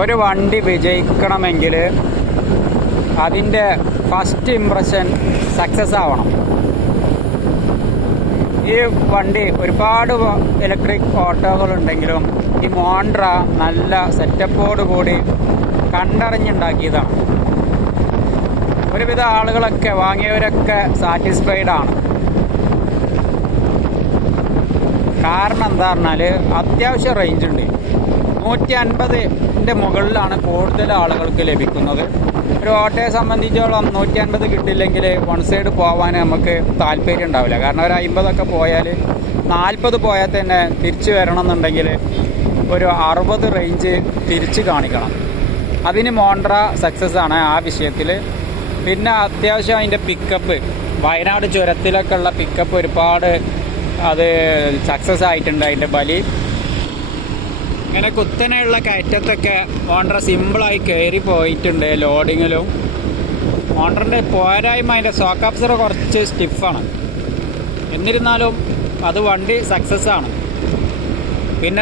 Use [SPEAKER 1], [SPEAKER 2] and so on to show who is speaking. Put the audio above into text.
[SPEAKER 1] ഒരു വണ്ടി വിജയിക്കണമെങ്കിൽ അതിന്റെ ഫസ്റ്റ് ഇംപ്രഷൻ സക്സസ് ആവണം. ഈ വണ്ടി ഒരുപാട് ഇലക്ട്രിക് ഓട്ടോകളുണ്ടെങ്കിലും ഈ മോണ്ട്ര നല്ല സെറ്റപ്പോട് കൂടി കണ്ടറിഞ്ഞുണ്ടാക്കിയതാണ്. ഒരുവിധ ആളുകളൊക്കെ വാങ്ങിയവരൊക്കെ സാറ്റിസ്ഫൈഡ് ആണ്. കാരണം എന്താ പറഞ്ഞാൽ അത്യാവശ്യം റേഞ്ച് ഉണ്ട്. നൂറ്റി അൻപതിന്റെ മുകളിലാണ് കൂടുതൽ ആളുകൾക്ക് ലഭിക്കുന്നത്. ഒരു ഓട്ടോയെ സംബന്ധിച്ചോളം നൂറ്റി അൻപത് കിട്ടില്ലെങ്കിൽ വൺ സൈഡ് പോകാൻ നമുക്ക് താല്പര്യം ഉണ്ടാവില്ല. കാരണം ഒരു അമ്പതൊക്കെ പോയാൽ നാൽപ്പത് പോയാൽ തന്നെ തിരിച്ചു വരണം എന്നുണ്ടെങ്കിൽ ഒരു അറുപത് റേഞ്ച് തിരിച്ച് കാണിക്കണം. അതിന് മോണ്ട്ര സക്സസ് ആണ് ആ വിഷയത്തിൽ പിന്നെ അത്യാവശ്യം അതിന്റെ പിക്കപ്പ് വയനാട് ചുരത്തിലൊക്കെ ഉള്ള പിക്കപ്പ് ഒരുപാട് അത് സക്സസ് ആയിട്ടുണ്ട് അതിന്റെ ബലി. ഇങ്ങനെ കുത്തനെയുള്ള കയറ്റത്തൊക്കെ ഓണ്ടർ സിമ്പിളായി കയറി പോയിട്ടുണ്ട് ലോഡിങ്ങിലും ഓണ്ടറിന്റെ പോരായ്മ അതിന്റെ സോക്കാപ്സർ കുറച്ച് സ്റ്റിഫാണ് എന്നിരുന്നാലും അത് വണ്ടി സക്സസ് ആണ്.